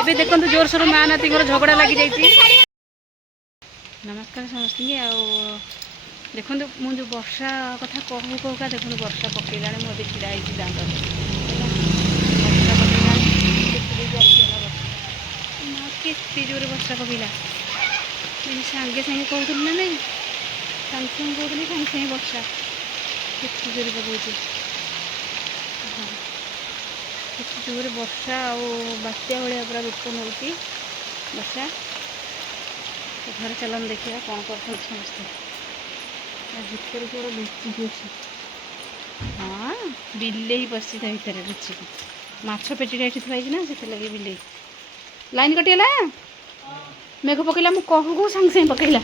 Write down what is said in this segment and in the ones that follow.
ଏବେ ଦେଖନ୍ତୁ ଜୋରସୋର ମା ନାତିଙ୍କର ଝଗଡ଼ା ଲାଗିଯାଇଛି। ନମସ୍କାର ସମସ୍ତଙ୍କୁ। ଆଉ ଦେଖନ୍ତୁ ମୁଁ ଯେଉଁ ବର୍ଷା କଥା କହୁ କହୁକା ଦେଖନ୍ତୁ ବର୍ଷା ପକେଇଲାଣି। ମୁଁ ଏବେ ଛିଡ଼ା ହେଇଛି ଦାଣ୍ଡରେ, ବର୍ଷା ପକେଇଲାଣି। ଦେଖିଦେଇକି ଆସିଗଲା ବର୍ଷା। ମା କେତେ ଜୋରେ ବର୍ଷା ପକେଇଲା। ସାଙ୍ଗେ ସାଙ୍ଗେ କହୁଥିଲି ନା ନାଇଁ, ସାଙ୍ଗେ ସାଙ୍ଗେ କହୁଥିଲି, ସାଙ୍ଗେ ସାଙ୍ଗେ ବର୍ଷା କେତେ ଜୋରେ ପକଉଛି। କେତେ ଜୋରେ ବର୍ଷା ଆଉ ବାତ୍ୟା ଭଳିଆ ପୁରା ରୂପ ନେଉଛି ବର୍ଷା। ଘରେ ଚାଲନ୍ତୁ ଦେଖିବା କ'ଣ କରୁଛନ୍ତି ସମସ୍ତେ। ଭିତରେ ପୁରା ଲୁଚିକି ଅଛି। ହଁ, ବିଲେଇ ବସି ତା ଭିତରେ ଲୁଚିକି। ମାଛ ପେଟିଟା ଏଠି ଥୁଆ ହେଇଛି ନା, ସେଥିଲାଗି ବିଲେଇ। ଲାଇନ୍ କଟିଗଲା। ମେଘ ପକେଇଲା, ମୁଁ କହୁ ସାଙ୍ଗେ ସାଙ୍ଗେ ପକେଇଲା।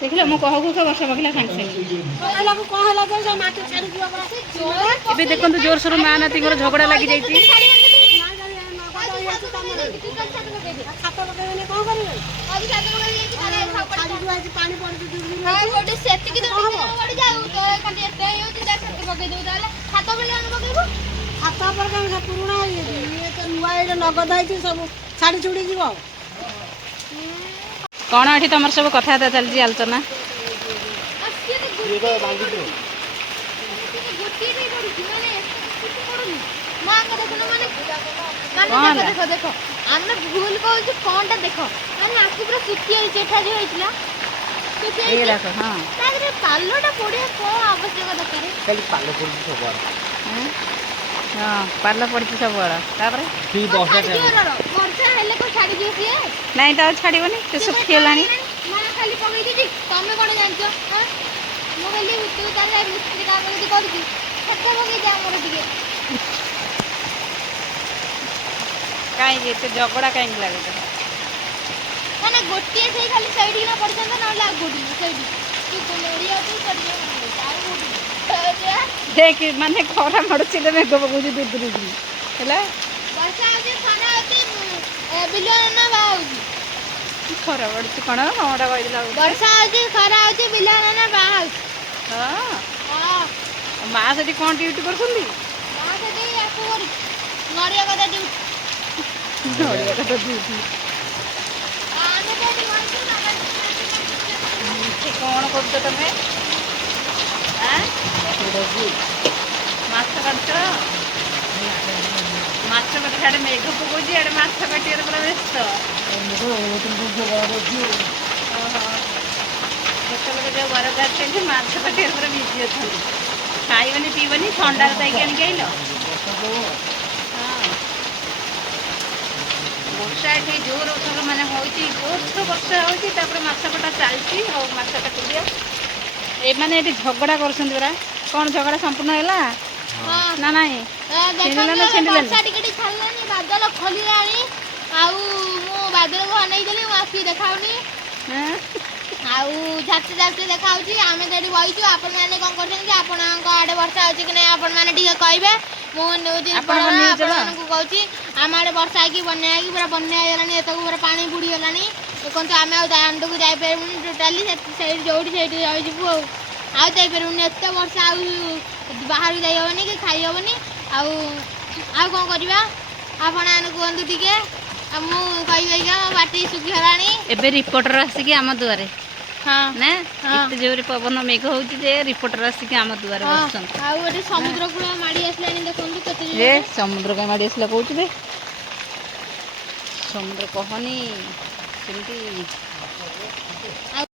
ଦେଖିଲ ମୁଁ କହୁ ବର୍ଷା ପକେଇଲା ସାଙ୍ଗେ ସାଙ୍ଗେ। ଏବେ ଦେଖନ୍ତୁ ଜୋରସୋର ମା ନାତିଙ୍କର ଝଗଡ଼ା ଲାଗିଯାଇଛି। କ'ଣ ଏଠି ତମର ସବୁ କଥାବାର୍ତ୍ତା ଚାଲିଛି, ଆଲୋଚନା? ଦେଖ ଆମେ ଭୁଲ କହୁଛୁ କଣଟା ଦେଖ, ମାନେ ଆଖି ପୁରା ଶୁଖି ଯାଇଛି। ଏଠା ଯୋଉ ହେଇଥିଲା ପାଲଟା ପଡିବା କଣ ଆବଶ୍ୟକ ଦରକାର? ପାଲ ପଡ଼ିଛି ସବୁଆଡ। ତାପରେ ବର୍ଷା ହେଲେ କଣ ଛାଡିଯିବ ସିଏ? ନାଇଁ, ତ ଆଉ ଛାଡ଼ିବନି, ସେ ଶୁଖିଗଲାଣି। ମା ଖାଲି ପକେଇ ଦେଇଛି, ତମେ କ'ଣ ଜାଣିଛ? ମୁଁ କହିଲି ତୁ ତାହେଲେ ମିସ୍ତ୍ରୀ କାମ ଯଦି କରୁଛୁ ଛାତ ପକେଇ ଦେ ଆମର ଟିକେ। କାହିଁକି ଏତେ ଝଗଡ଼ା କାହିଁକି ଲାଗୁଛ? ନା ଗୋଟିଏ ସେଇ ଖାଲି ସେଇଠି ନା ପଡ଼ିଥାନ୍ତା, ନହେଲେ ଆଉ କୋଉଠି ସେଇଠି ଦେଖ ମାନେ ଖରା ମାଡ଼ୁଛି, ମେଘ ପକଉଛି ଦୂର ଦୂରକୁ ହେଲା। ବର୍ଷା ହଉଛି, ଖରା ହଉଛି, ବିଲୁଆ ନନା ବାହା ହଉଛି। ଖରା ମାଡ଼ୁଛି କ'ଣ କଣଟା କହିଥିଲା? ବର୍ଷା ହଉଛି, ଖରା ହଉଛି, ବିଲୁଆ ନନା ବାହା ହଉଛି। ହଁ, ମା ସେଠି କ'ଣ ଡ୍ୟୁଟି କରୁଛନ୍ତି? ମା ସେଠି ଆକୁ କରୁଛି, ନଡ଼ିଆ କଥା ଡ୍ୟୁଟି। ନଡ଼ିଆ କଥା ଡ୍ୟୁଟି। କ'ଣ କରୁଛ ତମେ? ମାଛ କାଟୁଛ? ମାଛ କାଟି ସିଆଡ଼େ ମେଘ ପକଉଛି, ଇଆଡ଼େ ମାଛ କାଟିବାରେ ପୁରା ବ୍ୟସ୍ତ। କେତେ ଲୋକ ଯେଉଁ ଘରକୁ ଆସିଛନ୍ତି ମାଛ କାଟିବାରେ ପୁରା ବିଜି ଅଛନ୍ତି। ଖାଇବନି ପିଇବନି, ଥଣ୍ଡାରେ ଯାଇକି ଆଣିକି ଆଇଲ। ବର୍ଷା ଏଠି ଜୋର ମାନେ ହେଉଛି, ଜୋରସୋର ବର୍ଷା ହେଉଛି। ତାପରେ ମାଛ କଟା ଚାଲିଛି। ଆଉ ମାଛ କାଟି ଦିଅ। ଏମାନେ ଏଠି ଝଗଡ଼ା କରୁଛନ୍ତି ପରା। କ'ଣ ଝଗଡ଼ା ସମ୍ପୂର୍ଣ୍ଣ ହେଲା ନା ନାଇଁ? ବର୍ଷା ଟିକେ ଟିକେ ଛାଡ଼ିଲାନି, ବାଦଲ ଖୋଲିଲାଣି। ଆଉ ମୁଁ ବାଦଲକୁ ଅନେଇଥିଲି, ମୁଁ ଆସିକି ଦେଖାଉନି। ଆଉ ଝାପ୍ସା ଝାପ୍ସା ଦେଖାଉଛି। ଆମେ ତ ଏଠି ବଇଛୁ। ଆପଣମାନେ କ'ଣ କରୁଛନ୍ତି? ଆପଣଙ୍କ ଆଡ଼େ ବର୍ଷା ହେଉଛି କି ନାହିଁ ଆପଣମାନେ ଟିକେ କହିବେ। ମୁଁ ନ୍ୟୁଜ୍ ଆପଣମାନଙ୍କୁ କହୁଛି, ଆମ ଆଡ଼େ ବର୍ଷା ହେଇକି ବନ୍ୟା ହେଇକି ପୁରା ବନ୍ୟା ହେଇଗଲାଣି। ଏତକୁ ପୁରା ପାଣି ବୁଡ଼ିଗଲାଣି। ଦେଖନ୍ତୁ ଆମେ ଆଉ ଦାଣ୍ଡକୁ ଯାଇପାରିବୁନି ଟୋଟାଲି। ସେଇଠି ଯେଉଁଠି ସେଇଠି ରହିଯିବୁ। ଆଉ ଯାଇପାରିବୁନି, ଏତେ ବର୍ଷା। ଆଉ ବାହାରକୁ ଯାଇ ହେବନି କି ଖାଇ ହେବନି। ଆଉ କ'ଣ କରିବା? ଆପଣ କୁହନ୍ତୁ ଟିକେ। ଆଉ ମୁଁ କହିକା ମୋ ପାଟି ଶୁଖିଗଲାଣି। ଏବେ ରିପୋର୍ଟର ଆସିକି ଆମ ଦୁଆରେ ନା, ଏତେ ଜୋରେ ପବନ ମେଘ ହେଉଛି ଯେ ରିପୋର୍ଟର ଆସିକି ଆମ ଦୁଆରେ ବସୁଛନ୍ତି। ଆଉ ଏଠି ସମୁଦ୍ର କୂଳ ମାଡ଼ି ଆସିଲାଣି, ଦେଖନ୍ତୁ କେତେ ଜୋରେ। ସମୁଦ୍ର କାଇଁ ମାଡ଼ି ଆସିଲା କହୁଛୁ? ସମୁଦ୍ର କହନି ସେମିତି